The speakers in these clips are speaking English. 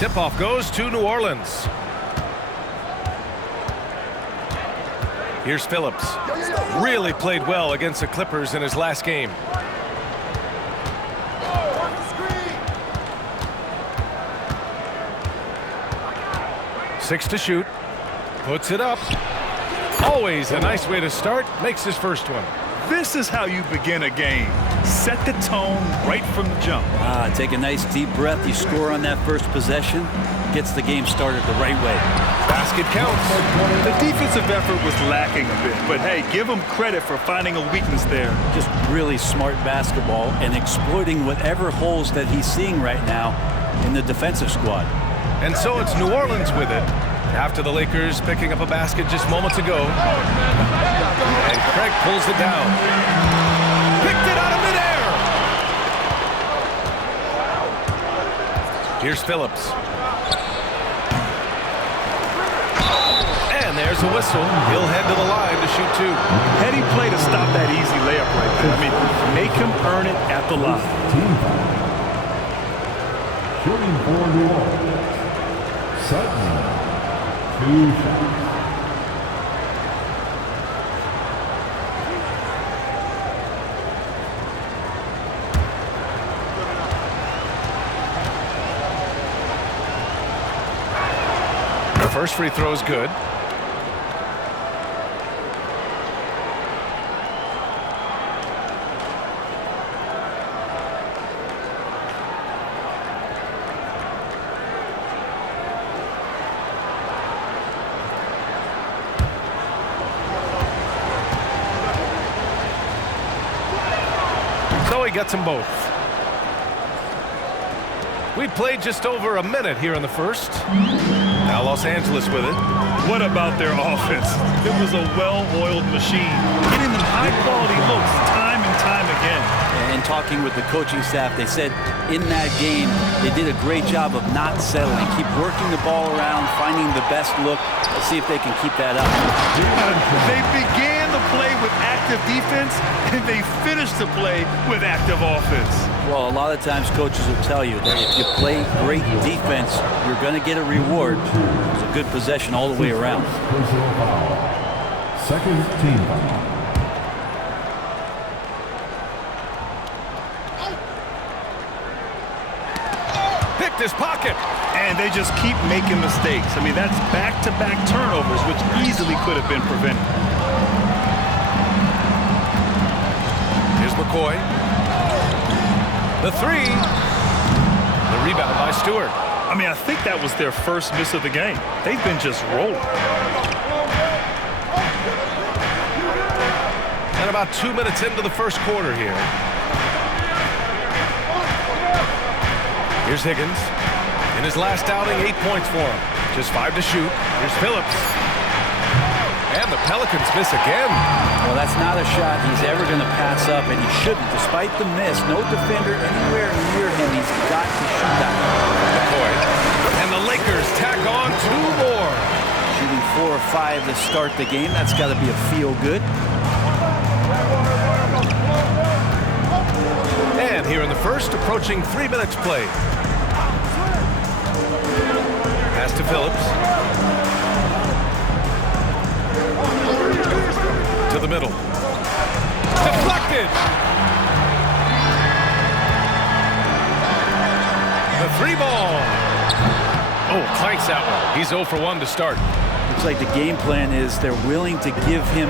Tip-off goes to New Orleans. Here's Phillips. Really played well against the Clippers in his last game. Six to shoot. Puts it up. Always a nice way to start. Makes his first one. This is how you begin a game. Set the tone right from the jump. Take a nice deep breath. You score on that first possession. Gets the game started the right way. Basket counts. The defensive effort was lacking a bit, but hey, give him credit for finding a weakness there. Just really smart basketball and exploiting whatever holes that he's seeing right now in the defensive squad. And so it's New Orleans with it. After the Lakers picking up a basket just moments ago. And Craig pulls it down. Picked it out of midair. Here's Phillips. And there's a whistle. He'll head to the line to shoot two. Heady play to stop that easy layup right there. I mean, make him earn it at the line. Shooting for New Orleans. Sutton. 2 shots. The first free throw is good. So he gets them both. We played just over a minute here in the first. Now Los Angeles with it. What about their offense? It was a well-oiled machine, getting them high-quality looks time and time again. And talking with the coaching staff, they said in that game they did a great job of not settling. Keep working the ball around, finding the best look. Let's see if they can keep that up. They began the play with active defense, and they finished the play with active offense. Well, a lot of times coaches will tell you that if you play great defense, you're going to get a reward. It's a good possession all the way around. Second team foul. Picked his pocket. And they just keep making mistakes. I mean, that's back-to-back turnovers, which easily could have been prevented. Here's McCoy. The three. The rebound by Stewart. I mean, I think that was their first miss of the game. They've been just rolling. And about 2 minutes into the first quarter here. Here's Higgins. In his last outing, 8 points for him. Just 5 to shoot. Here's Phillips. And the Pelicans miss again. Well, that's not a shot he's ever going to pass up, and he shouldn't. Despite the miss, no defender anywhere near him. He's got to shoot that. McCoy. And the Lakers tack on 2 more. Shooting 4 or 5 to start the game. That's got to be a feel-good. And here in the first, approaching 3 minutes played. Pass to Phillips. To the middle. Deflected! The 3 ball. Oh, clanks that one. He's 0 for 1 to start. Looks like the game plan is they're willing to give him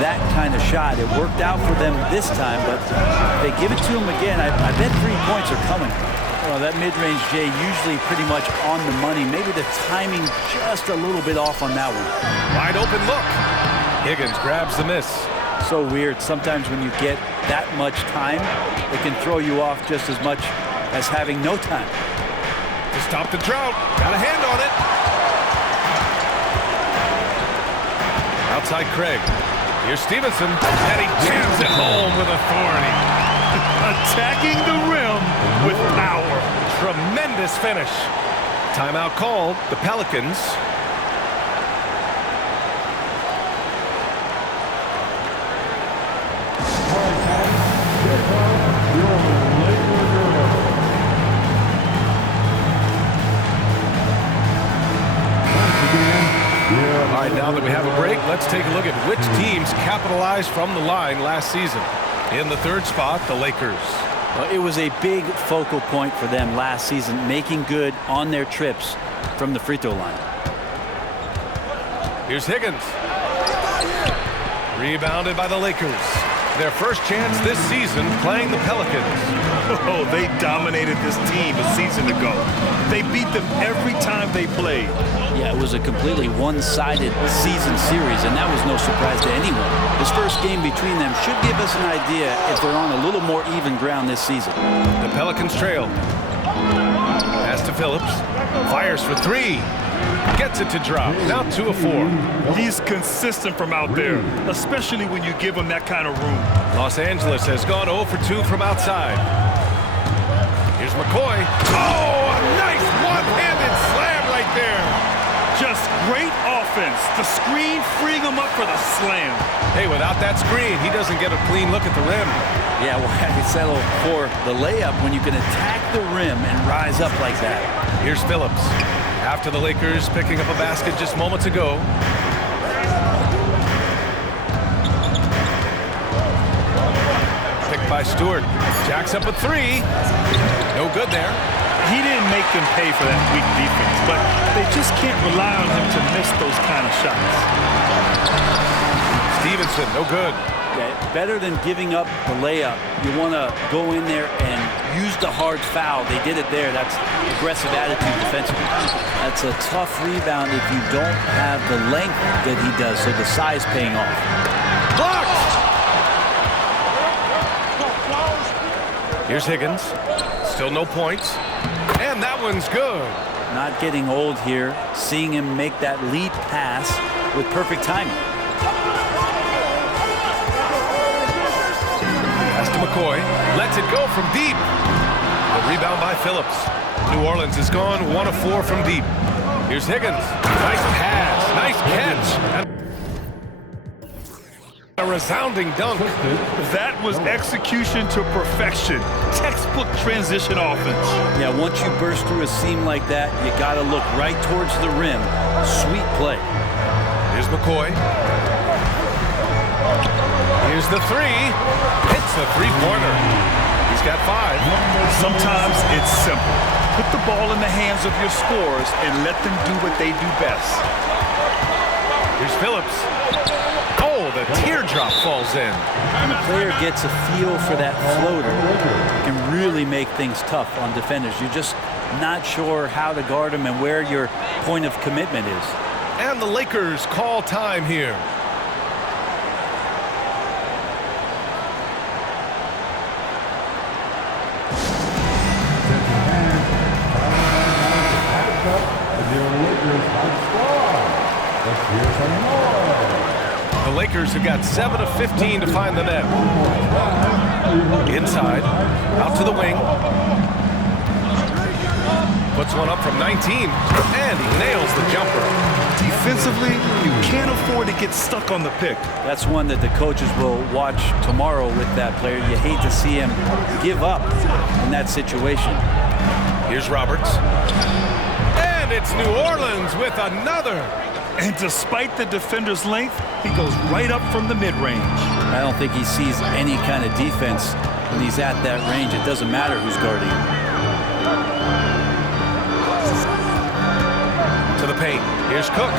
that kind of shot. It worked out for them this time, but if they give it to him again, I bet 3 points are coming. Well, that mid-range, Jay, usually pretty much on the money. Maybe the timing just a little bit off on that one. Wide open look. Higgins grabs the miss. So weird. Sometimes when you get that much time, it can throw you off just as much as having no time. To stop the drought. Got a hand on it. Outside Craig. Here's Stevenson. And he jams it home with authority. Attacking the rim with power. Tremendous finish. Timeout called. The Pelicans. right, now that we have a break, let's take a look at which teams capitalized from the line last season. In the third spot, the Lakers. Well, it was a big focal point for them last season, making good on their trips from the free throw line. Here's Higgins. Rebounded by the Lakers. Their first chance this season playing the Pelicans. Oh, they dominated this team a season ago. They beat them every time they played. Yeah, it was a completely one-sided season series, and that was no surprise to anyone. This first game between them should give us an idea if they're on a little more even ground this season. The Pelicans trail. Pass to Phillips. Fires for three. Gets it to drop. Now 2 of 4. He's consistent from out there, especially when you give him that kind of room. Los Angeles has gone 0 for 2 from outside. Here's McCoy. Oh, a nice one-handed slam right there. Just great offense. The screen freeing him up for the slam. Hey, without that screen, he doesn't get a clean look at the rim. Yeah, why settle for the layup when you can attack the rim and rise up like that? Here's Phillips. After the Lakers picking up a basket just moments ago. Picked by Stewart. Jacks up a 3. No good there. He didn't make them pay for that weak defense, but they just can't rely on him to miss those kind of shots. Stevenson, no good. Yeah, better than giving up the layup, you want to go in there and use the hard foul. They did it there. That's aggressive attitude defensively. That's a tough rebound if you don't have the length that he does, so the size paying off. Blocked! Here's Higgins. Still no points. And that one's good. Not getting old here, seeing him make that lead pass with perfect timing. Pass to McCoy. Lets it go from deep. The rebound by Phillips. New Orleans has gone 1 of 4 from deep. Here's Higgins. Nice pass. Nice catch. A resounding dunk. That was execution to perfection. Textbook transition offense. Yeah, once you burst through a seam like that, you got to look right towards the rim. Sweet play. Here's McCoy. Here's the 3. Hits the three-pointer. He's got 5. Sometimes it's simple. Put the ball in the hands of your scorers and let them do what they do best. Here's Phillips. Oh, the teardrop falls in. When the player gets a feel for that floater, it can really make things tough on defenders. You're just not sure how to guard them and where your point of commitment is. And the Lakers call time here. The Lakers have got 7 of 15 to find the net. Inside, out to the wing. Puts one up from 19, and he nails the jumper. Defensively, you can't afford to get stuck on the pick. That's one that the coaches will watch tomorrow with that player. You hate to see him give up in that situation. Here's Roberts. And it's New Orleans with another. And despite the defender's length, he goes right up from the mid-range. I don't think he sees any kind of defense when he's at that range. It doesn't matter who's guarding him. To the paint. Here's Cook.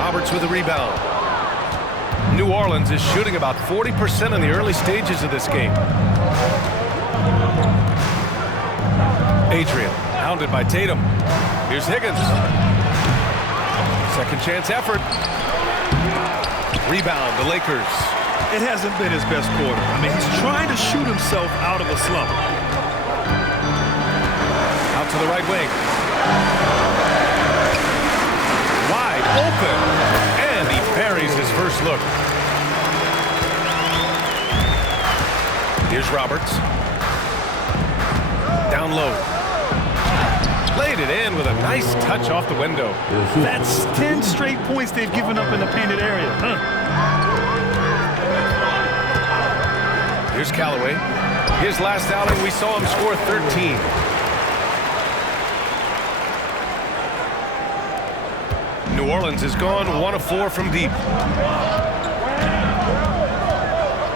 Roberts with a rebound. New Orleans is shooting about 40% in the early stages of this game. Adrian, hounded by Tatum. Here's Higgins. Second chance effort. Rebound, the Lakers. It hasn't been his best quarter. I mean, he's trying to shoot himself out of a slump. Out to the right wing. Wide open. And he buries his first look. Here's Roberts. Down low. Laid it in with a nice touch off the window. That's 10 straight points they've given up in the painted area. Here's Callaway. His last outing, we saw him score 13. New Orleans has gone 1 of 4 from deep.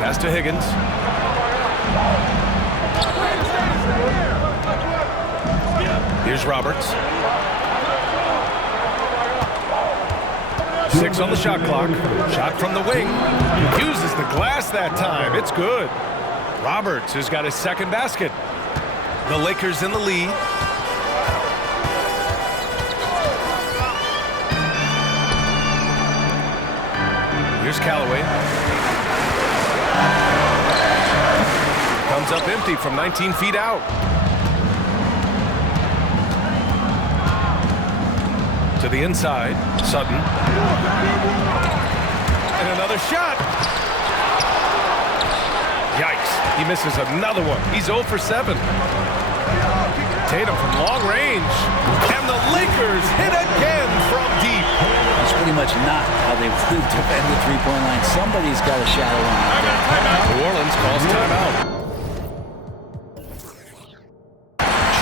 Pass to Higgins. Here's Roberts. 6 on the shot clock. Shot from the wing. Uses the glass that time. It's good. Roberts has got his second basket. The Lakers in the lead. Here's Callaway. Comes up empty from 19 feet out. To the inside, Sutton. And another shot. Yikes, he misses another one. He's 0 for 7. Tatum from long range. And the Lakers hit again from deep. That's pretty much not how they would defend the three-point line. Somebody's got a shadow on it. New Orleans calls timeout.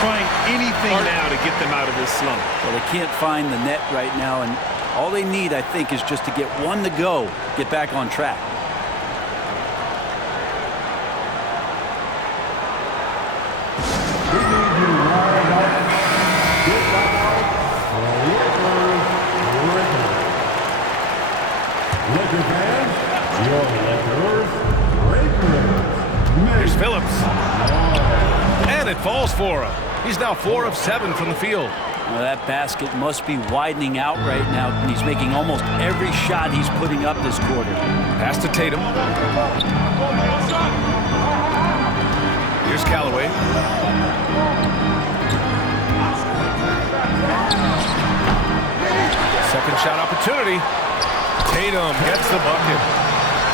Trying anything now to get them out of this slump. Well, they can't find the net right now, and all they need, I think, is just to get one to go, get back on track. Here's Phillips. And it falls for him. He's now 4 of 7 from the field. Well, that basket must be widening out right now, and he's making almost every shot he's putting up this quarter. Pass to Tatum. Here's Callaway. Second shot opportunity. Tatum gets the bucket.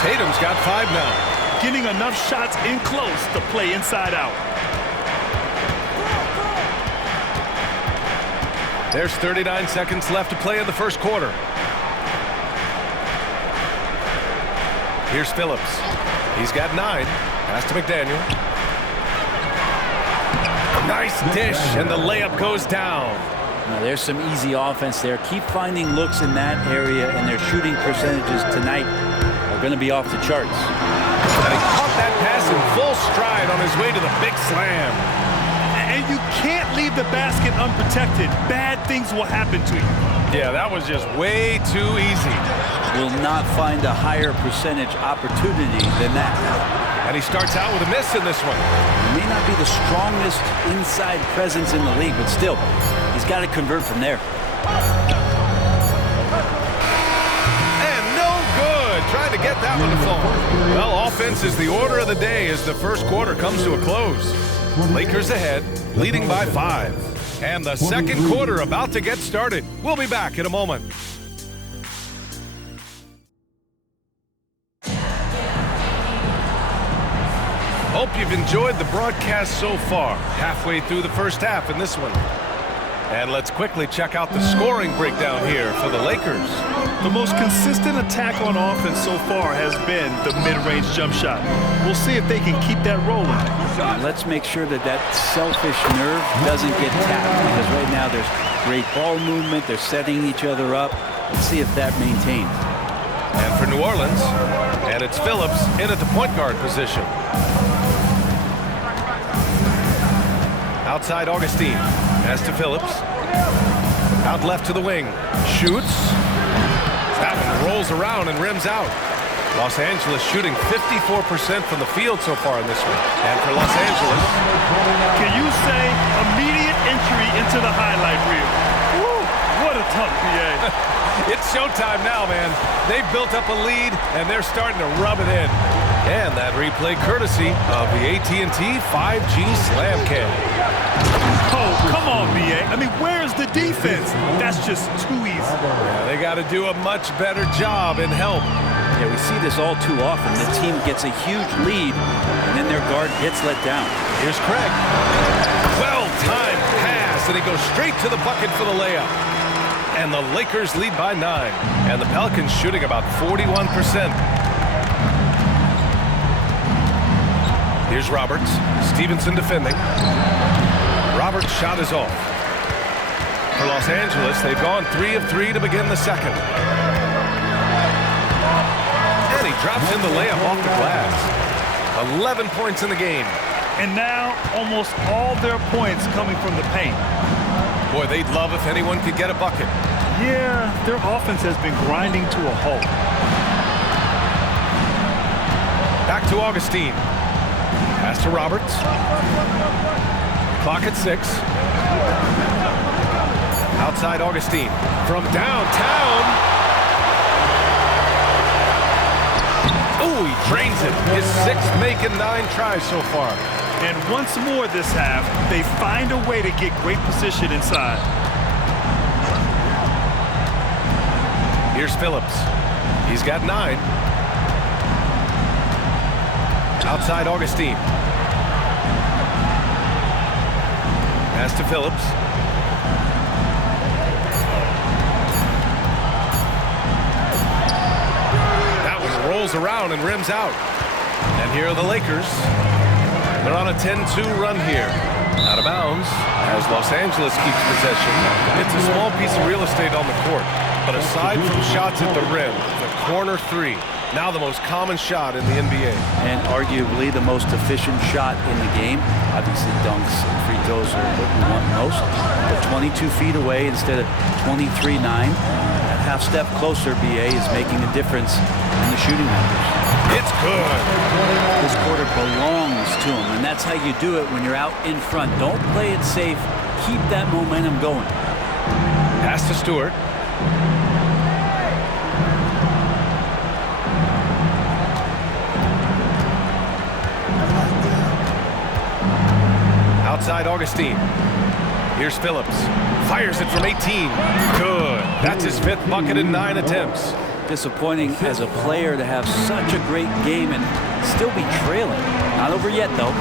Tatum's got 5 now. Getting enough shots in close to play inside out. There's 39 seconds left to play in the first quarter. Here's Phillips. He's got 9. Pass to McDaniel. Nice dish, and the layup goes down. Now, there's some easy offense there. Keep finding looks in that area, and their shooting percentages tonight are going to be off the charts. And he caught that pass in full stride on his way to the big slam. And you can't leave the basket unprotected. Bad things will happen to you. Yeah, that was just way too easy. Will not find a higher percentage opportunity than that. And he starts out with a miss in this one. He may not be the strongest inside presence in the league, but still, he's got to convert from there. And no good. Trying to get that one to fall. Well, offense is the order of the day as the first quarter comes to a close. Lakers ahead, leading by 5. And the second quarter about to get started. We'll be back in a moment. Hope you've enjoyed the broadcast so far. Halfway through the first half in this one. And let's quickly check out the scoring breakdown here for the Lakers. The most consistent attack on offense so far has been the mid-range jump shot. We'll see if they can keep that rolling. Let's make sure that that selfish nerve doesn't get tapped, because right now there's great ball movement. They're setting each other up. Let's see if that maintains. And for New Orleans, and it's Phillips in at the point guard position. Outside Augustine. Pass to Phillips. Out left to the wing. Shoots. That one rolls around and rims out. Los Angeles shooting 54% from the field so far in this one. And for Los Angeles. Can you say immediate entry into the highlight reel? Woo, what a tough PA. It's showtime now, man. They've built up a lead, and they're starting to rub it in. And that replay courtesy of the AT&T 5G Slam Cam. Oh, come on, BA. I mean, where's the defense? That's just too easy. Yeah, they got to do a much better job in help. Yeah, we see this all too often. The team gets a huge lead, and then their guard gets let down. Here's Craig. Well-timed pass, and he goes straight to the bucket for the layup. And the Lakers lead by 9. And the Pelicans shooting about 41%. Here's Roberts. Stevenson defending. Roberts' shot is off. For Los Angeles, they've gone 3 of 3 to begin the second. And he drops in the layup off the glass. 11 points in the game. And now almost all their points coming from the paint. Boy, they'd love if anyone could get a bucket. Yeah, their offense has been grinding to a halt. Back to Augustine. Pass to Roberts. Clock at 6. Outside Augustine. From downtown. Oh, he drains it. His 6th make in 9 tries so far. And once more this half, they find a way to get great position inside. Here's Phillips. He's got 9. Outside Augustine. Pass to Phillips. That one rolls around and rims out. And here are the Lakers. They're on a 10-2 run here. Out of bounds as Los Angeles keeps possession. It's a small piece of real estate on the court. But aside from shots at the rim, the corner 3, now the most common shot in the NBA. And arguably the most efficient shot in the game. Obviously dunks and free throws are what we want most. But 22 feet away instead of 23-9. That half step closer, BA, is making a difference in the shooting numbers. It's good. This quarter belongs to him, and that's how you do it when you're out in front. Don't play it safe. Keep that momentum going. Pass to Stewart. Outside Augustine. Here's Phillips. Fires it from 18. Good. That's his 5th bucket in 9 attempts. Disappointing as a player to have such a great game and still be trailing. Not over yet, though.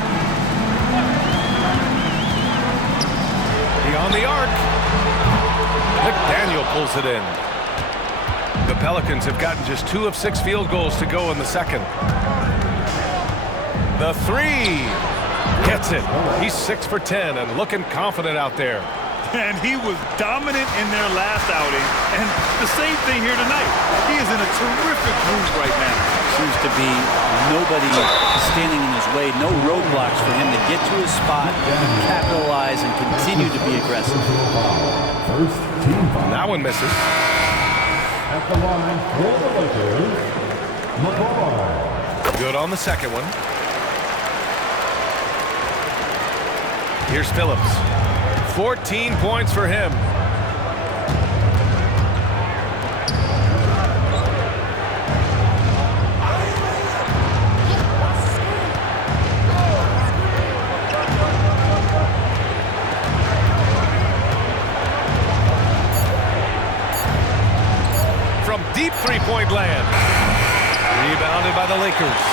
Beyond the arc. McDaniel pulls it in. The Pelicans have gotten just 2 of 6 field goals to go in the second. The 3. Gets it. He's 6 for 10 and looking confident out there. And he was dominant in their last outing. And the same thing here tonight. He is in a terrific groove right now. Seems to be nobody standing in his way. No roadblocks for him to get to his spot, capitalize, and continue to be aggressive. First team foul. That one misses. At the line for the Lakers, McCoy. Good on the second one. Here's Phillips. 14 points for him. From deep three-point land. Rebounded by the Lakers.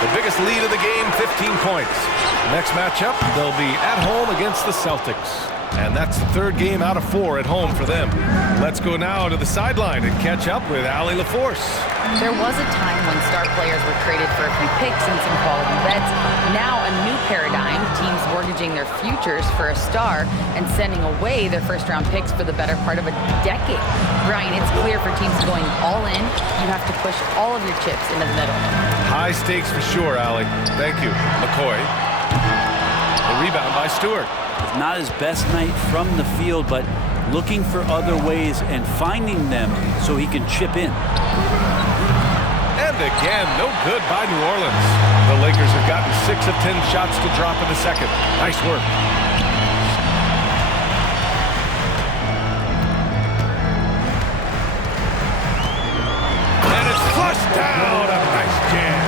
The biggest lead of the game, 15 points. Next matchup, they'll be at home against the Celtics. And that's the 3rd game out of 4 at home for them. Let's go now to the sideline and catch up with Allie LaForce. There was a time when star players were traded for a few picks and some quality vets. Now a new paradigm, teams mortgaging their futures for a star and sending away their first-round picks for the better part of a decade. Brian, it's clear for teams going all in, you have to push all of your chips into the middle. High stakes for sure, Allie. Thank you. McCoy. The rebound by Stewart. It's not his best night from the field, but looking for other ways and finding them so he can chip in. And again, no good by New Orleans. The Lakers have gotten 6 of 10 shots to drop in the second. Nice work. And it's flushed down. A nice jam.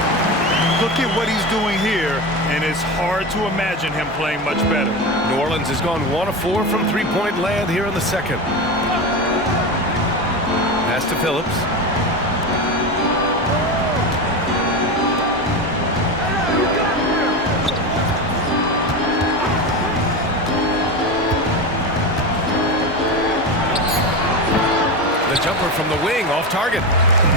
Look at what he's doing here, and it's hard to imagine him playing much better. New Orleans has gone 1 of 4 from three-point land here in the second. Pass to Phillips. The jumper from the wing off target.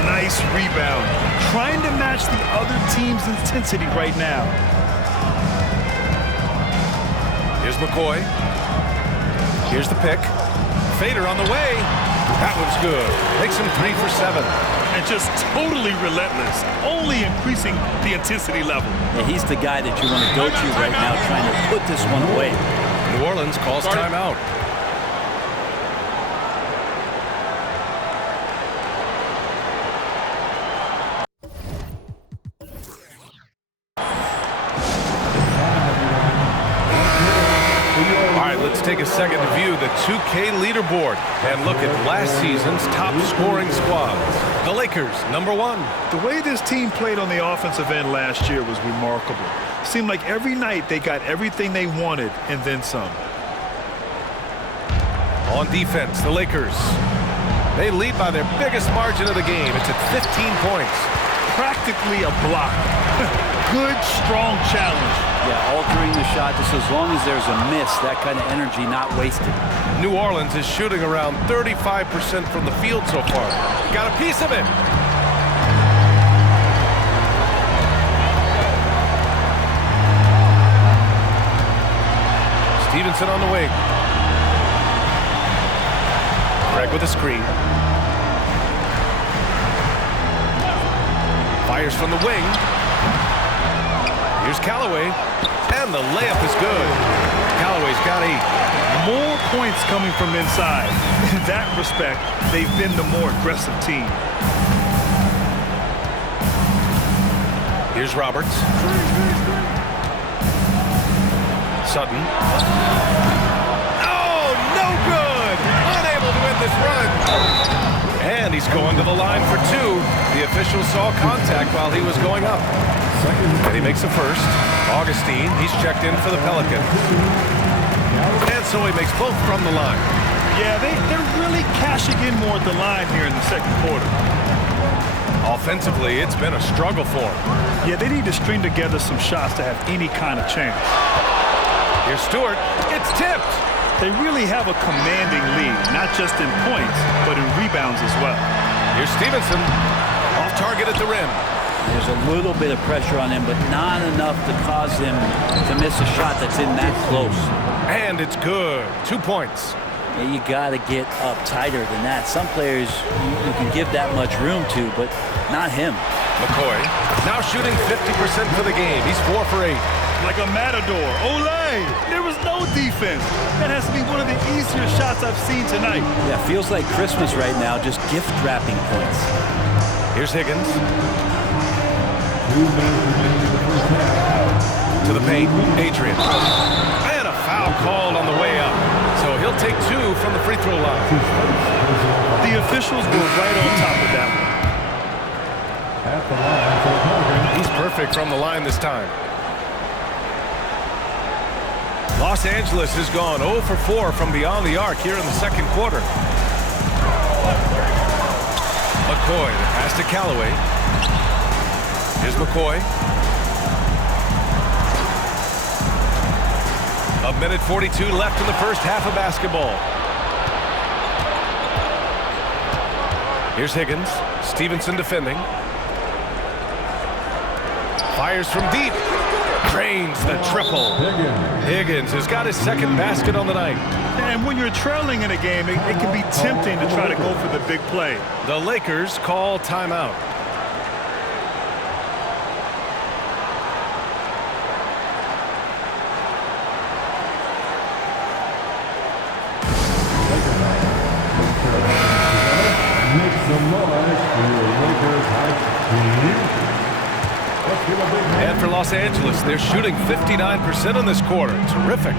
Nice rebound. Trying to match the other team's intensity right now. Here's McCoy. Here's the pick. Fader on the way. That one's good. Makes him 3 for 7. And just totally relentless, only increasing the intensity level. Yeah, he's the guy that you want to go to right now, trying to put this one away. New Orleans calls timeout. All right, let's take a second to view the 2K leaderboard and look at last season's top scoring squads. The Lakers, number 1. The way this team played on the offensive end last year was remarkable. Seemed like every night they got everything they wanted and then some. On defense, the Lakers. They lead by their biggest margin of the game. It's at 15 points. Practically a block. Good, strong challenge. Yeah, altering the shot just as long as there's a miss, that kind of energy not wasted. New Orleans is shooting around 35% from the field so far. Got a piece of it. Stevenson on the wing. Greg with a screen. Fires from the wing. Here's Callaway. And the layup is good. Callaway's got 8. More points coming from inside. In that respect, they've been the more aggressive team. Here's Roberts. Sutton. Oh, no good! Unable to win this run. And he's going to the line for 2. The official saw contact while he was going up. And he makes the first. Augustine, he's checked in for the Pelicans. And so he makes both from the line. Yeah, they're really cashing in more at the line here in the second quarter. Offensively, it's been a struggle for him. Yeah, they need to string together some shots to have any kind of chance. Here's Stewart. It's tipped. They really have a commanding lead, not just in points, but in rebounds as well. Here's Stevenson. Off target at the rim. There's a little bit of pressure on him, but not enough to cause him to miss a shot that's in that close. And it's good. 2 points. Yeah, you got to get up tighter than that. Some players you can give that much room to, but not him. McCoy now shooting 50% for the game. He's 4 for 8. Like a matador. Olay! There was no defense. That has to be one of the easier shots I've seen tonight. Yeah, feels like Christmas right now, just gift wrapping points. Here's Higgins. To the paint, Adrian. And a foul called on the way up. So he'll take 2 from the free throw line. The officials were right on top of that one. At the line for Pelicans. He's perfect from the line this time. Los Angeles has gone 0 for 4 from beyond the arc here in the second quarter. McCoy, the pass to Callaway. Here's McCoy. 1:42 left in the first half of basketball. Here's Higgins. Stevenson defending. Fires from deep. Drains the triple. Higgins has got his second basket on the night. And when you're trailing in a game, it can be tempting to try to go for the big play. The Lakers call timeout. Make some noise for your Lakers hype team. Let's give a big hand. And for Los Angeles, they're shooting 59% in this quarter. Terrific.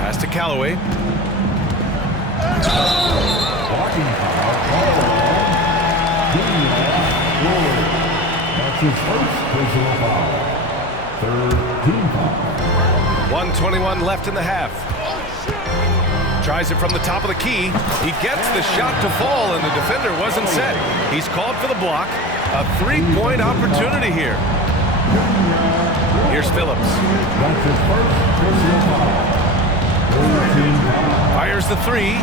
Pass to Callaway. Blocking foul, all around. That's his first personal foul. Third team foul. 1:21 left in the half. Tries it from the top of the key. He gets the shot to fall, and the defender wasn't set. He's called for the block. A three-point opportunity here. Here's Phillips. That's his first personal foul. Third team foul. Fires the three.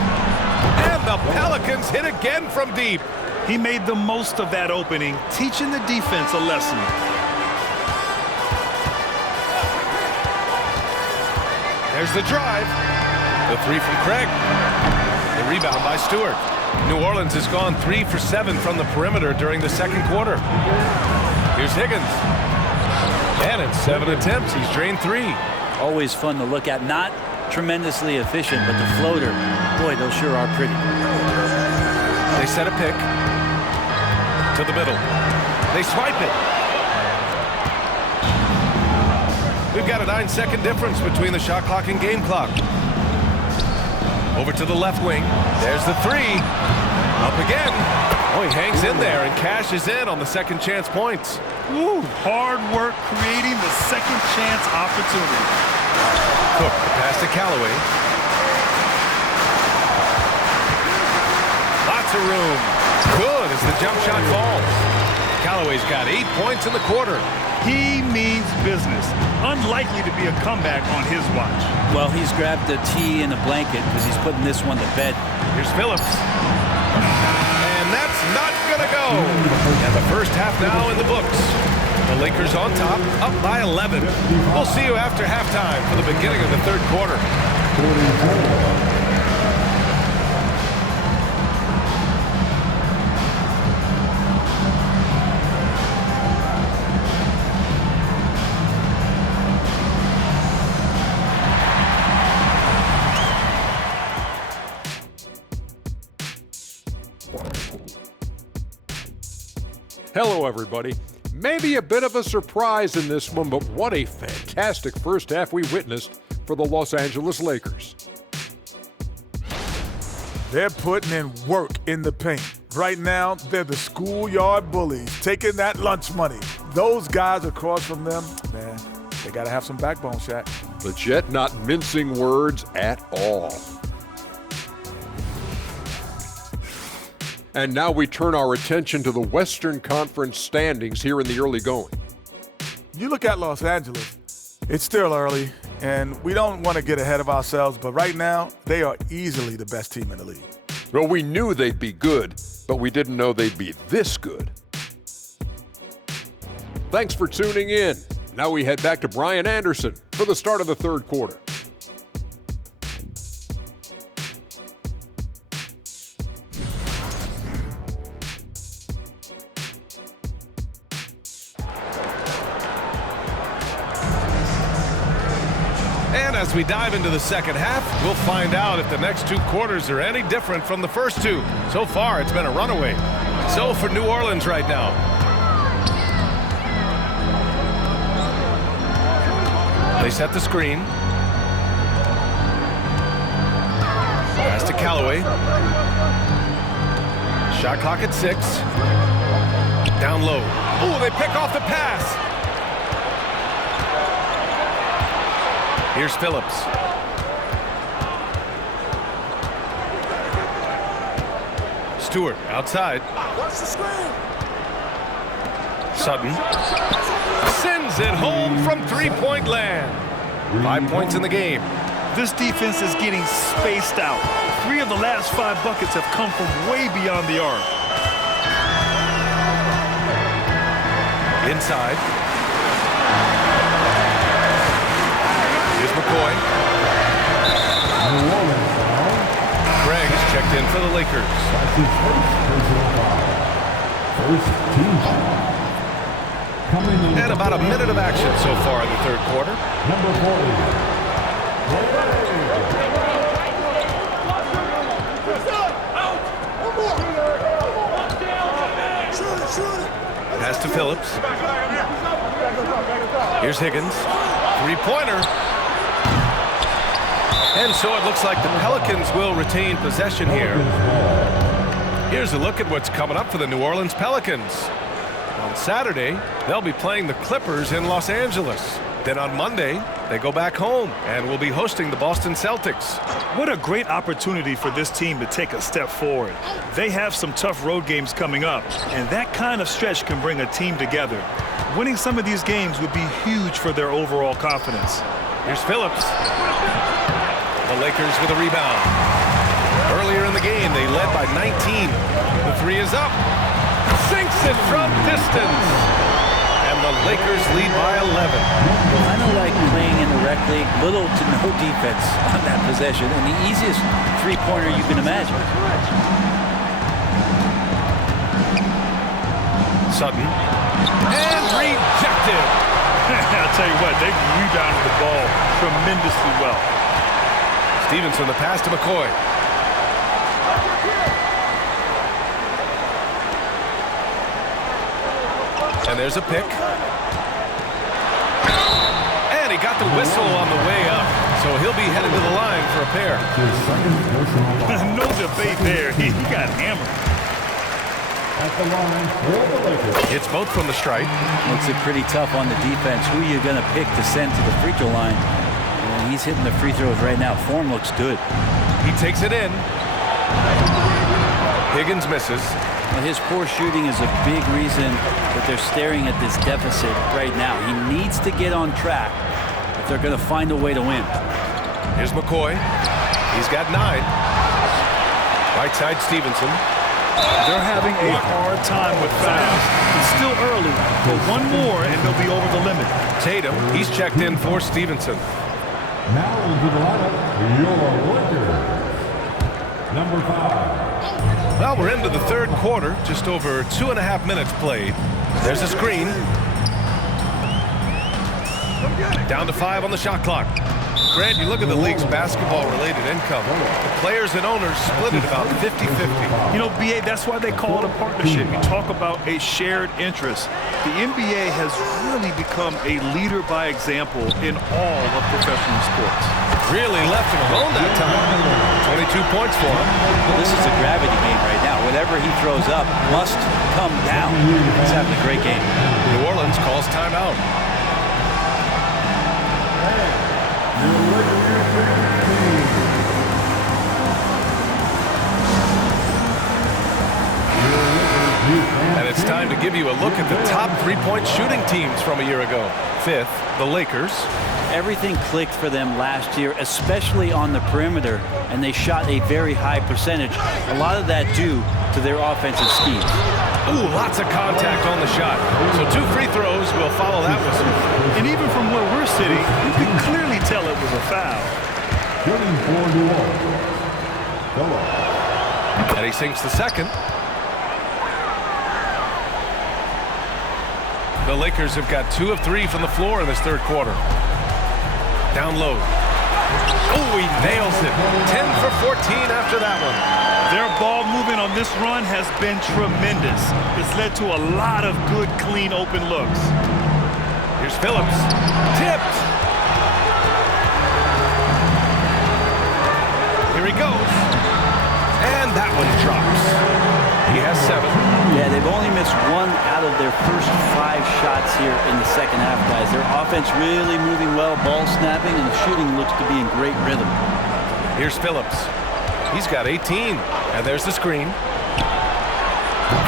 And the Pelicans hit again from deep. He made the most of that opening, teaching the defense a lesson. There's the drive. The three from Craig. The rebound by Stewart. New Orleans has gone 3 for 7 from the perimeter during the second quarter. Here's Higgins. And in 7 attempts, he's drained 3. Always fun to look at. Not tremendously efficient, but the floater, boy, those sure are pretty. They set a pick to the middle. They swipe it. We've got a 9-second difference between the shot clock and game clock. Over to the left wing. There's the three. Up again. Oh, he hangs in there and cashes in on the second chance points. Ooh, hard work creating the second chance opportunity. Cook, the pass to Callaway. Lots of room. Good as the jump shot falls. Callaway's got 8 points in the quarter. He means business. Unlikely to be a comeback on his watch. Well, he's grabbed a tee and a blanket because he's putting this one to bed. Here's Phillips. And that's not going to go. And the first half now in the books. The Lakers on top, up by 11. We'll see you after halftime for the beginning of the third quarter. Hello, everybody. Maybe a bit of a surprise in this one, but what a fantastic first half we witnessed for the Los Angeles Lakers. They're putting in work in the paint. Right now, they're the schoolyard bullies, taking that lunch money. Those guys across from them, man, they got to have some backbone, Shaq. The Jet not mincing words at all. And now we turn our attention to the Western Conference standings here in the early going. You look at Los Angeles, it's still early, and we don't want to get ahead of ourselves, but right now, they are easily the best team in the league. Well, we knew they'd be good, but we didn't know they'd be this good. Thanks for tuning in. Now we head back to Brian Anderson for the start of the third quarter. As we dive into the second half, we'll find out if the next two quarters are any different from the first two. So far, it's been a runaway. So for New Orleans right now. They set the screen. Pass to Callaway. Shot clock at 6. Down low. Oh, they pick off the pass. Here's Phillips. Stewart outside. Sutton sends it home from three-point land. 5 points in the game. This defense is getting spaced out. 3 of the last 5 buckets have come from way beyond the arc. Inside. Here's McCoy. Craig is checked in for the Lakers. And about a minute of action so far in the third quarter. Pass to Phillips. Here's Higgins. Three-pointer. And so it looks like the Pelicans will retain possession here. Here's a look at what's coming up for the New Orleans Pelicans. On Saturday, they'll be playing the Clippers in Los Angeles. Then on Monday, they go back home and will be hosting the Boston Celtics. What a great opportunity for this team to take a step forward. They have some tough road games coming up, and that kind of stretch can bring a team together. Winning some of these games would be huge for their overall confidence. Here's Phillips. The Lakers with a rebound. Earlier in the game, they led by 19. The three is up. Sinks it from distance. And the Lakers lead by 11. Kind of like playing in the rec league, little to no defense on that possession, and the easiest three-pointer you can imagine. Sutton. And rejected. I'll tell you what, they rebounded the ball tremendously well. Stevenson, the pass to McCoy. And there's a pick. And he got the whistle on the way up. So he'll be headed to the line for a pair. No debate there. He got hammered. At the line for the Lakers. It's both from the stripe. Makes it pretty tough on the defense. Who are you going to pick to send to the free throw line? And he's hitting the free throws right now. Form looks good. He takes it in. Higgins misses. Well, his poor shooting is a big reason that they're staring at this deficit right now. He needs to get on track if they're going to find a way to win. Here's McCoy. He's got 9. Right side Stevenson. They're having a hard time with fouls. It's still early, but one more and they'll be over the limit. Tatum, he's checked in for Stevenson. Now into the lineup, your Lakers. Number 5. Well, we're into the third quarter, just over 2.5 minutes played. There's a screen. Down to 5 on the shot clock. Grant, you look at the league's basketball-related income. The players and owners split it about 50-50. You know, BA, that's why they call it a partnership. You talk about a shared interest. The NBA has really become a leader by example in all of professional sports. Really left him alone that time. 22 points for him. Well, this is a gravity game right now. Whatever he throws up must come down. He's having a great game. New Orleans calls timeout. And it's time to give you a look at the top three-point shooting teams from a year ago. 5th, the Lakers. Everything clicked for them last year, especially on the perimeter, and they shot a very high percentage. A lot of that due to their offensive schemes. Ooh, lots of contact on the shot. So 2 free throws will follow that whistle. And even from where we're sitting, you can clearly tell it was a foul. Shooting for New Orleans. And he sinks the second. The Lakers have got 2 of 3 from the floor in this third quarter. Down low. Oh, he nails it. 10 for 14 after that one. Their ball movement on this run has been tremendous. It's led to a lot of good, clean, open looks. Here's Phillips. Tipped. Here he goes. And that one drops. He has 7. Yeah, they've only missed 1 out of their first 5 shots here in the second half, guys. Their offense really moving well, ball snapping, and the shooting looks to be in great rhythm. Here's Phillips. He's got 18. And there's the screen.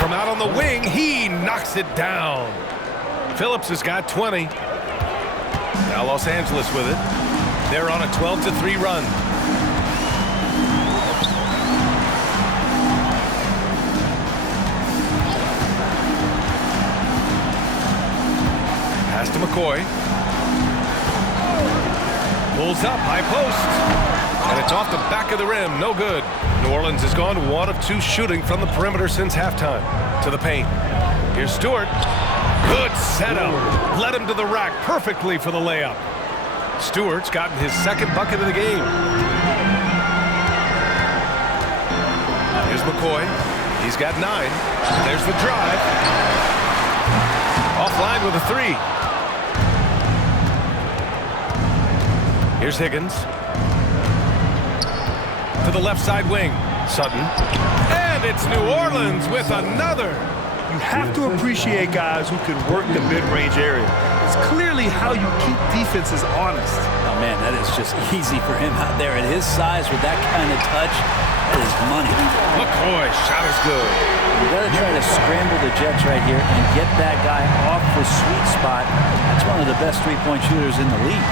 From out on the wing, he knocks it down. Phillips has got 20. Now Los Angeles with it. They're on a 12-3 run. Pass to McCoy. Pulls up, high post. And it's off the back of the rim, no good. New Orleans has gone 1 of 2 shooting from the perimeter since halftime. To the paint. Here's Stewart. Good setup. Led him to the rack perfectly for the layup. Stewart's gotten his 2nd bucket of the game. Here's McCoy. He's got 9. There's the drive. Offline with a 3. Here's Higgins. To the left side wing. Sutton. And it's New Orleans with another. You have to appreciate guys who can work the mid-range area. It's clearly how you keep defenses honest. Oh, man, that is just easy for him out there. At his size, with that kind of touch, that is money. McCoy, shot is good. You got to try to scramble the Jets right here and get that guy off the sweet spot. That's one of the best three-point shooters in the league.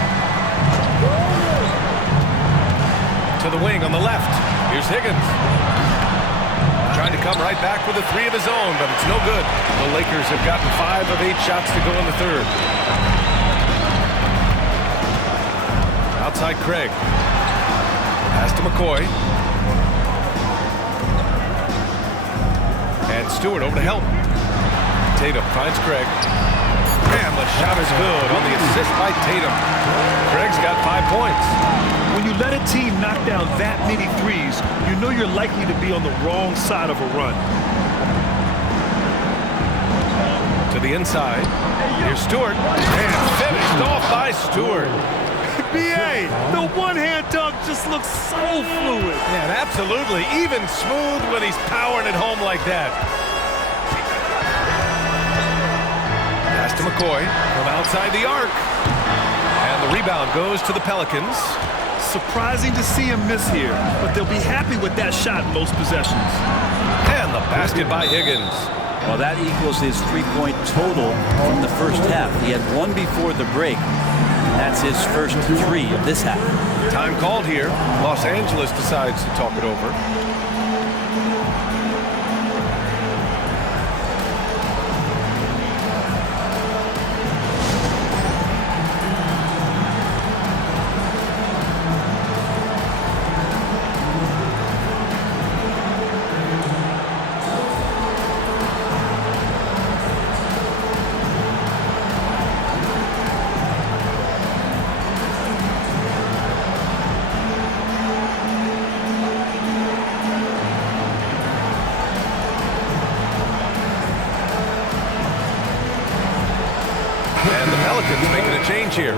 To the wing on the left. Here's Higgins. Trying to come right back with a three of his own, but it's no good. The Lakers have gotten 5 of 8 shots to go in the third. Outside Craig. Pass to McCoy. And Stewart over to help. Tatum finds Craig. And the shot is good on the assist by Tatum. Craig's got 5 points. When you let a team knock down that many threes, you know you're likely to be on the wrong side of a run. To the inside. Here's Stewart. And finished off by Stewart. B.A., the one-hand dunk just looks so fluid. Yeah, absolutely. Even smooth when he's powering it home like that. Pass to McCoy from outside the arc. And the rebound goes to the Pelicans. Surprising to see him miss here, but they'll be happy with that shot in most possessions. And the basket by Higgins. Well, that equals his three-point total from the first half. He had one before the break. That's his first 3 of this half. Time called here. Los Angeles decides to talk it over. And the Pelicans making a change here.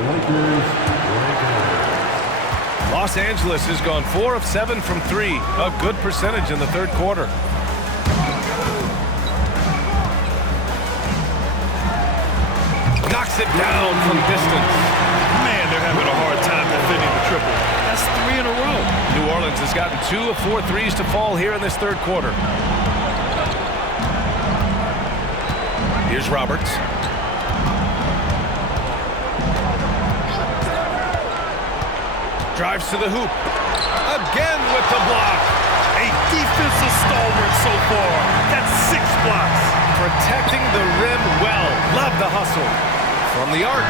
Los Angeles has gone 4 of 7 from 3. A good percentage in the third quarter. Knocks it down from distance. Man, they're having a hard time defending the triple. That's 3 in a row. New Orleans has gotten 2 of 4 threes to fall here in this third quarter. Here's Roberts. Drives to the hoop. Again with the block. A defensive stalwart so far. That's 6 blocks. Protecting the rim well. Love the hustle. From the arc.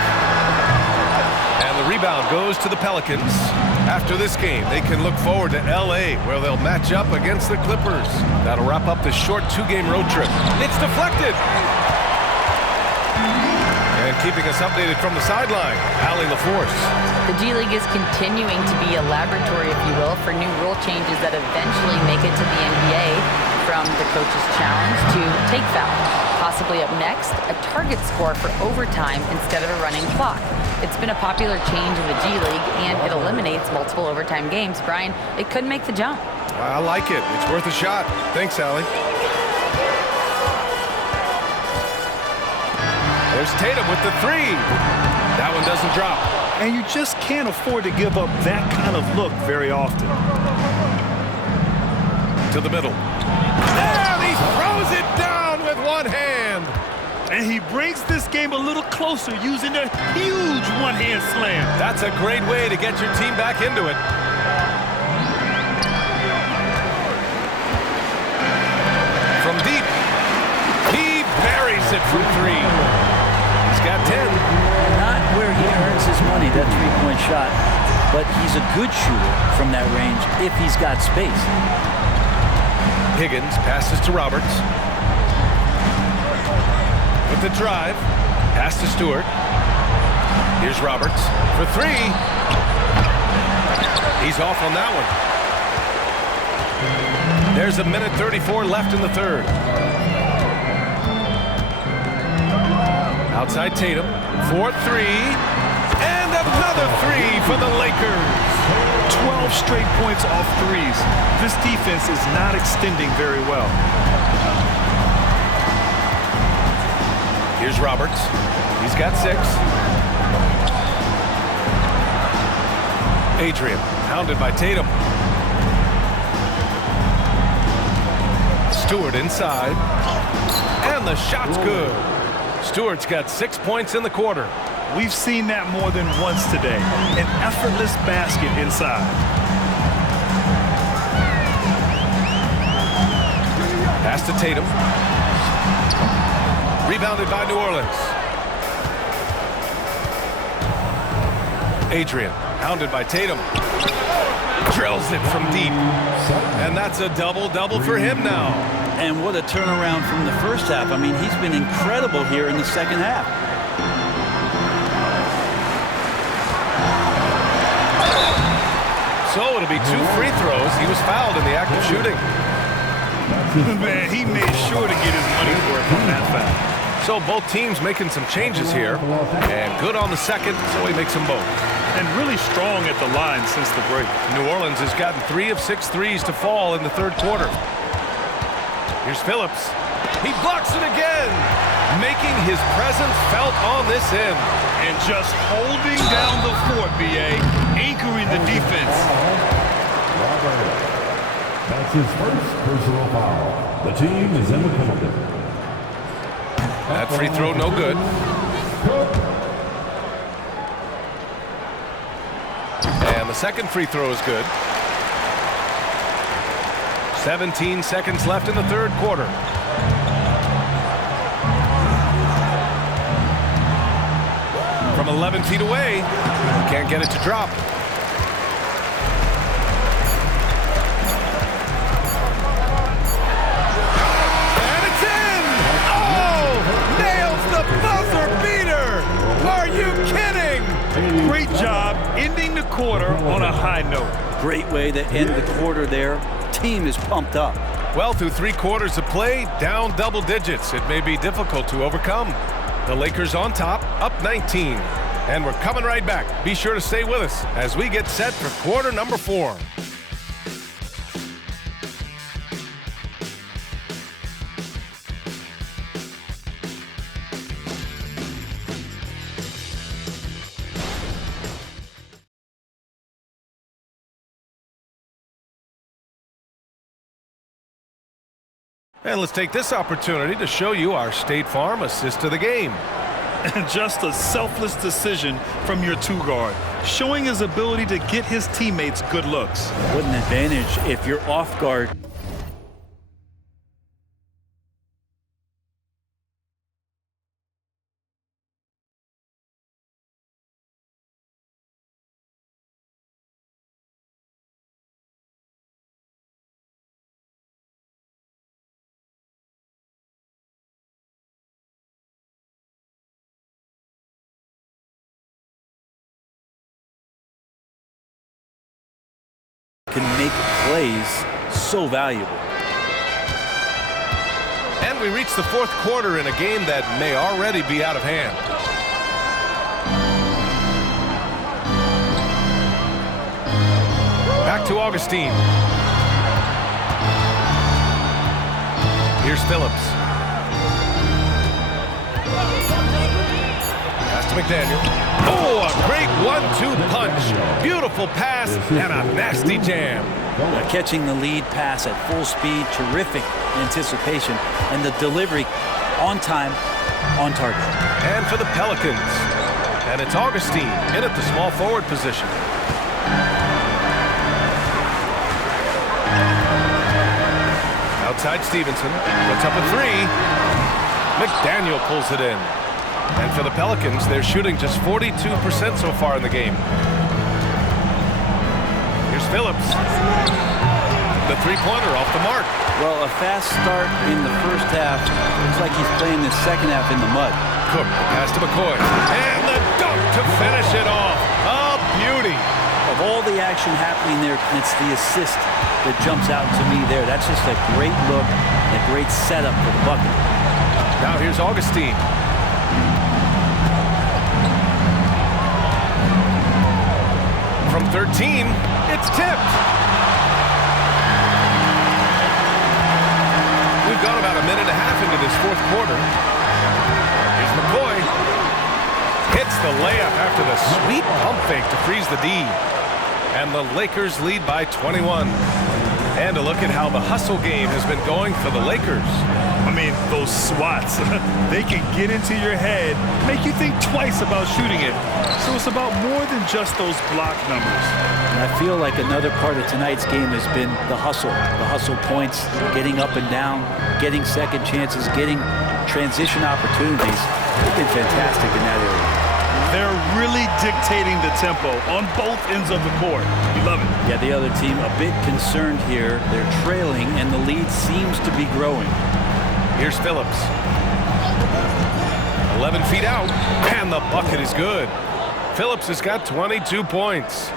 And the rebound goes to the Pelicans. After this game, they can look forward to L.A., where they'll match up against the Clippers. That'll wrap up the short 2-game road trip. It's deflected. And keeping us updated from the sideline, Allie LaForce. The G League is continuing to be a laboratory, if you will, for new rule changes that eventually make it to the NBA, from the coach's challenge to take foul. Possibly up next, a target score for overtime instead of a running clock. It's been a popular change in the G League, and it eliminates multiple overtime games. Brian, it could make the jump. I like it. It's worth a shot. Thanks, Allie. There's Tatum with the 3. That one doesn't drop. And you just can't afford to give up that kind of look very often. To the middle. And he throws it down with one hand. And he brings this game a little closer using a huge one-hand slam. That's a great way to get your team back into it. From deep, he buries it from 3. He's got 10. Not where he earns his money, that three-point shot, but he's a good shooter from that range if he's got space. Higgins passes to Roberts. With the drive, pass to Stewart. Here's Roberts for 3. He's off on that one. There's a minute 34 left in the third. Outside Tatum for 3. And another 3 for the Lakers. 12 straight points off threes. This defense is not extending very well. Here's Roberts. He's got 6. Adrian, hounded by Tatum. Stewart inside. And the shot's good. Stewart's got 6 points in the quarter. We've seen that more than once today. An effortless basket inside. to Tatum. Rebounded by New Orleans. Adrian, hounded by Tatum. Drills it from deep. And that's a double-double for him now. And what a turnaround from the first half. I mean, he's been incredible here in the second half. So it'll be 2 free throws. He was fouled in the act of shooting. Man, he made sure to get his money's worth on that foul. So both teams making some changes here. And good on the second, so he makes them both. And really strong at the line since the break. New Orleans has gotten 3 of 6 threes to fall in the third quarter. Here's Phillips. He blocks it again, making his presence felt on this end. And just holding down the fort, B.A., anchoring the defense. That's his first personal foul. The team is in the penalty. That free throw no good. And the second free throw is good. 17 seconds left in the third quarter. From 11 feet away, can't get it to drop. And it's in! Oh! Nails the buzzer beater! Are you kidding? Great job ending the quarter on a high note. Great way to end the quarter there. Team is pumped up. Well, through 3 quarters of play, down double digits. It may be difficult to overcome. The Lakers on top, up 19. And we're coming right back. Be sure to stay with us as we get set for quarter number 4. And let's take this opportunity to show you our State Farm assist to the game. Just a selfless decision from your 2-guard, showing his ability to get his teammates good looks. What an advantage if you're off guard. Can make plays so valuable. And we reach the fourth quarter in a game that may already be out of hand. Back to Augustine. Here's Phillips. Pass to McDaniel. Oh, a great 1-2 punch. Beautiful pass and a nasty jam. Catching the lead pass at full speed, terrific anticipation, and the delivery on time, on target. And for the Pelicans. And it's Augustine in at the small forward position. Outside Stevenson. Puts up a 3. McDaniel pulls it in. And for the Pelicans, they're shooting just 42% so far in the game. Here's Phillips. The 3-pointer off the mark. Well, a fast start in the first half. Looks like he's playing the second half in the mud. Cook, the pass to McCoy. And the dunk to finish it off. A beauty. Of all the action happening there, it's the assist that jumps out to me there. That's just a great look and a great setup for the bucket. Now here's Augustine. From 13, it's tipped. We've gone about a minute and a half into this fourth quarter. Here's McCoy. Hits the layup after the sweet pump fake to freeze the D. And the Lakers lead by 21. And a look at how the hustle game has been going for the Lakers. I mean, those swats, they can get into your head, make you think twice about shooting it. So it's about more than just those block numbers. And I feel like another part of tonight's game has been the hustle points, getting up and down, getting second chances, getting transition opportunities. They've been fantastic in that area. They're really dictating the tempo on both ends of the court. You love it. Yeah, the other team a bit concerned here. They're trailing, and the lead seems to be growing. Here's Phillips. 11 feet out, and the bucket is good. Phillips has got 22 points.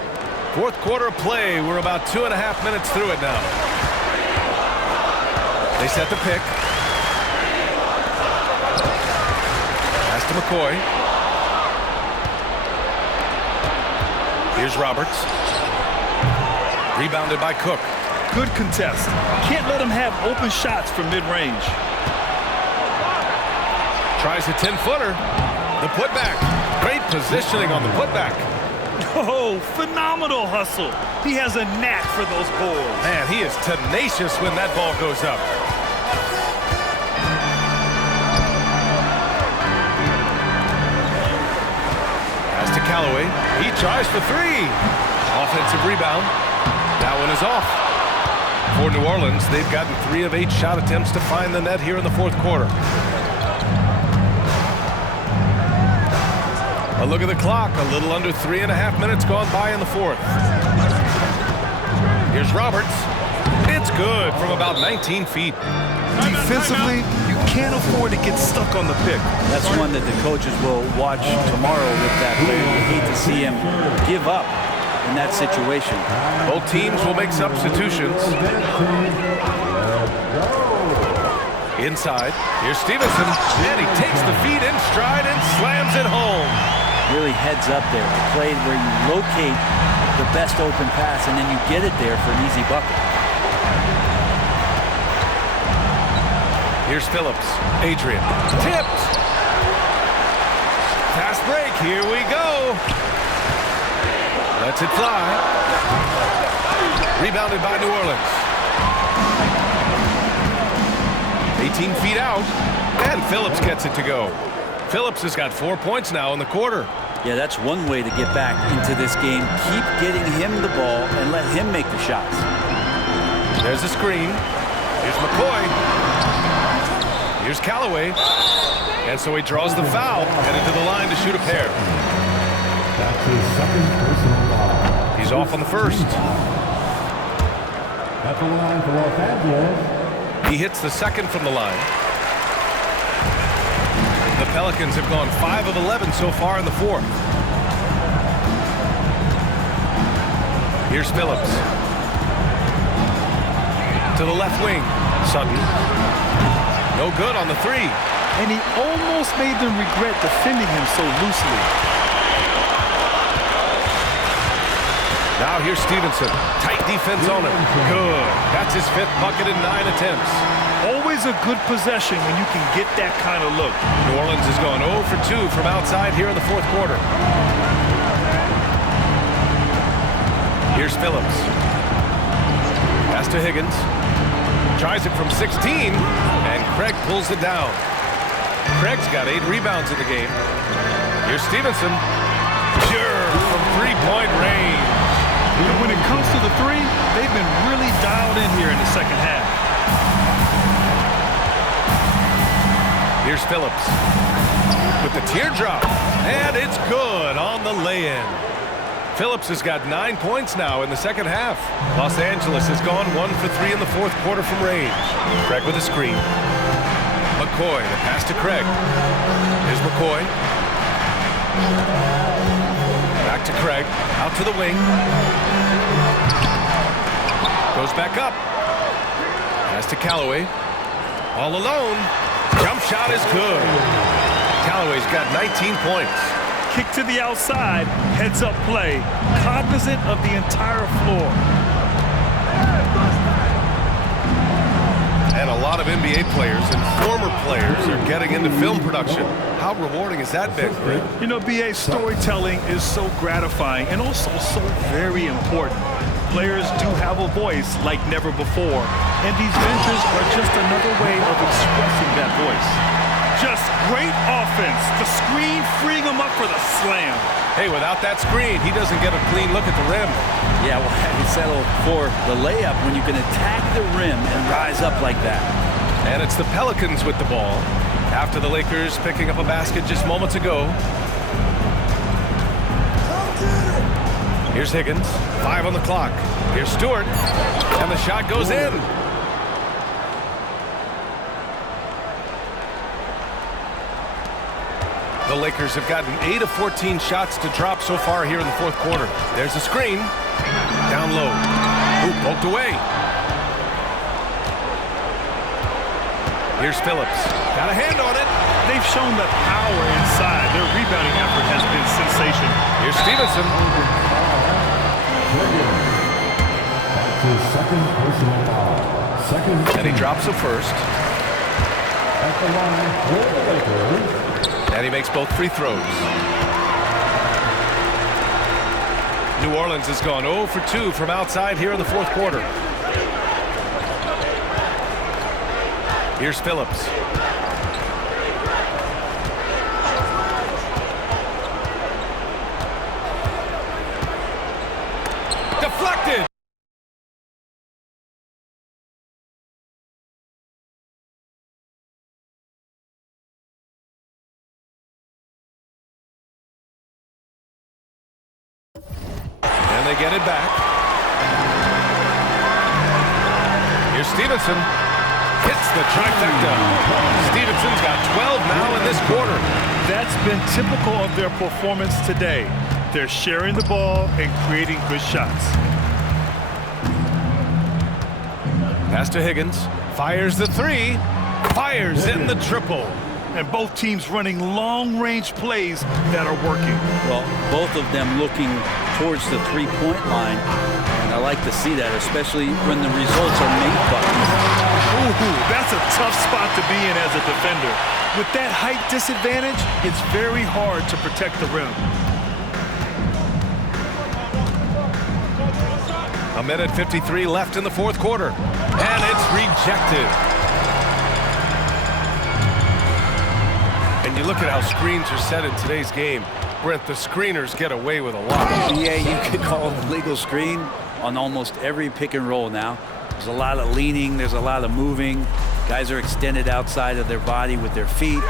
Fourth quarter of play. We're about 2.5 minutes through it now. They set the pick. Pass to McCoy. Here's Roberts. Rebounded by Cook. Good contest. Can't let him have open shots from mid-range. Tries a 10-footer. The putback. Great positioning on the putback. Oh, phenomenal hustle. He has a knack for those balls. Man, he is tenacious when that ball goes up. Pass to Callaway. He tries for three. Offensive rebound. That one is off. For New Orleans, they've gotten 3 of 8 shot attempts to find the net here in the fourth quarter. A look at the clock. A little under 3.5 minutes gone by in the fourth. Here's Roberts. It's good from about 19 feet. Defensively, you can't afford to get stuck on the pick. That's one that the coaches will watch tomorrow with that player. You hate to see him give up in that situation. Both teams will make substitutions. Inside, here's Stevenson, and he takes the feed in stride and slams it home. Really heads up there. A play where you locate the best open pass and then you get it there for an easy bucket. Here's Phillips. Adrian. Tipped. Fast break. Here we go. Lets it fly. Rebounded by New Orleans. 18 feet out. And Phillips gets it to go. Phillips has got 4 points now in the quarter. Yeah, that's one way to get back into this game. Keep getting him the ball and let him make the shots. There's a screen. Here's McCoy. Here's Callaway. And so he draws the foul, headed to the line to shoot a pair. That's his second personal foul. He's off on the first. At the line for Los Angeles. He hits the second from the line. The Pelicans have gone 5 of 11 so far in the fourth. Here's Phillips. To the left wing. Sutton. No good on the three. And he almost made them regret defending him so loosely. Now here's Stevenson. Tight defense on him. Good. That's his 5th bucket in 9 attempts. Always a good possession when you can get that kind of look. New Orleans has gone 0 for 2 from outside here in the fourth quarter. Here's Phillips. Pass to Higgins. Tries it from 16, and Craig pulls it down. Craig's got 8 rebounds in the game. Here's Stevenson. Pure from 3-point range. And when it comes to the three, they've been really dialed in here in the second half. Here's Phillips with the teardrop, and it's good on the lay-in. Phillips has got 9 points now in the second half. Los Angeles has gone 1 for 3 in the fourth quarter from range. Craig with a screen. McCoy, the pass to Craig. Here's McCoy. Back to Craig, out to the wing. Goes back up. Pass to Callaway. All alone. Jump shot is good. Callaway's got 19 points. Kick to the outside, heads-up play, cognizant of the entire floor. And a lot of NBA players and former players are getting into film production. How rewarding has that been, Greg? You know, BA, storytelling is so gratifying and also so very important. Players do have a voice like never before, and these ventures are just another way of expressing that voice. Just great offense. The screen freeing him up for the slam. Hey, without that screen, he doesn't get a clean look at the rim. Yeah, well, have you settle for the layup when you can attack the rim and rise up like that? And it's the Pelicans with the ball after the Lakers picking up a basket just moments ago. Here's Higgins, 5 on the clock. Here's Stewart, and the shot goes in. The Lakers have gotten 8 of 14 shots to drop so far here in the fourth quarter. There's a screen. Down low. Ooh, poked away. Here's Phillips. Got a hand on it. They've shown the power inside. Their rebounding effort has been sensational. Here's Stevenson. That's his second personal foul. Second. And he drops a first. At the line for the Lakers. And he makes both free throws. New Orleans has gone 0 for 2 from outside here in the fourth quarter. Here's Phillips. Deflected. And they get it back. Here's Stevenson. Hits the trifecta. Stevenson's got 12 now in this quarter. That's been typical of their performance today. They're sharing the ball and creating good shots. Pass to Higgins. Fires the three. Fires in the triple. And both teams running long-range plays that are working. Well, both of them looking towards the three-point line. And I like to see that, especially when the results are made buttons. Ooh, that's a tough spot to be in as a defender. With that height disadvantage, it's very hard to protect the rim. A minute 53 left in the fourth quarter. And it's rejected. And you look at how screens are set in today's game. Brent, the screeners get away with a lot. Yeah, you could call it a legal screen on almost every pick and roll now. There's a lot of leaning. There's a lot of moving. Guys are extended outside of their body with their feet.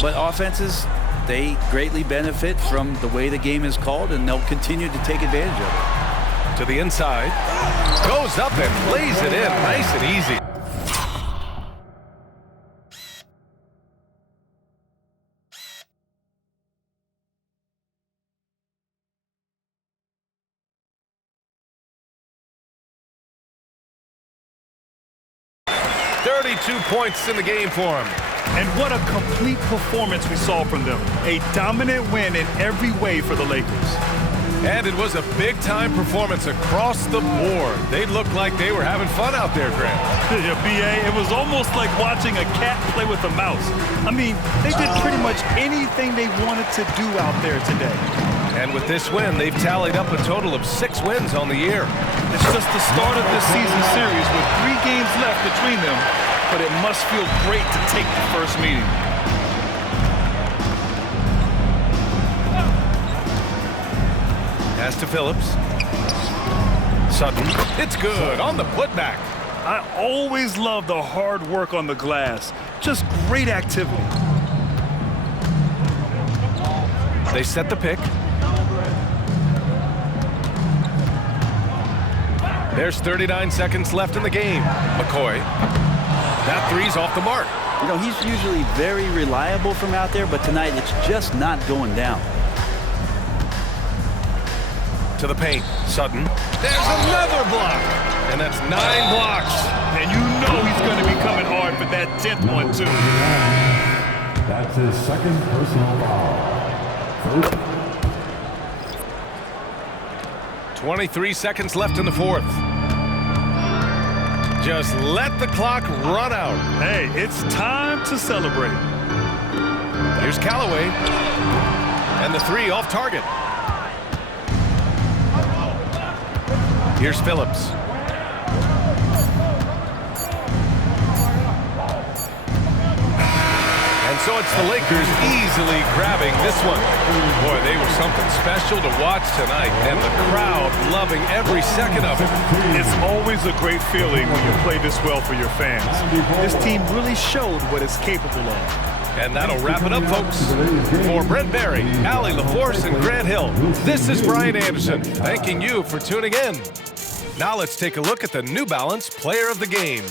But offenses, they greatly benefit from the way the game is called, and they'll continue to take advantage of it. To the inside. Goes up and plays it in. Nice and easy. Points in the game for him. And what a complete performance we saw from them. A dominant win in every way for the Lakers. And it was a big-time performance across the board. They looked like they were having fun out there, Grant. Yeah, B.A., it was almost like watching a cat play with a mouse. I mean, they did pretty much anything they wanted to do out there today. And with this win, they've tallied up a total of 6 wins on the year. It's just the start of this season series with 3 games left between them. But it must feel great to take the first meeting. Pass to Phillips. Sutton. It's good on the putback. I always love the hard work on the glass. Just great activity. They set the pick. There's 39 seconds left in the game. McCoy. That three's off the mark. You know, he's usually very reliable from out there, but tonight it's just not going down. To the paint. Sutton. There's another block. And that's 9 blocks. And you know he's going to be coming hard for that 10th one, too. That's his second personal foul. 23 seconds left in the fourth. Just let the clock run out. Hey, it's time to celebrate. Here's Callaway. And the three off target. Here's Phillips. And so it's the Lakers easily grabbing this one. Boy, they were something special to watch tonight, and the crowd loving every second of it. It's always a great feeling when you play this well for your fans. This team really showed what it's capable of. And that'll wrap it up, folks. For Brent Barry, Allie LaForce, and Grant Hill, this is Brian Anderson, thanking you for tuning in. Now let's take a look at the New Balance Player of the Game.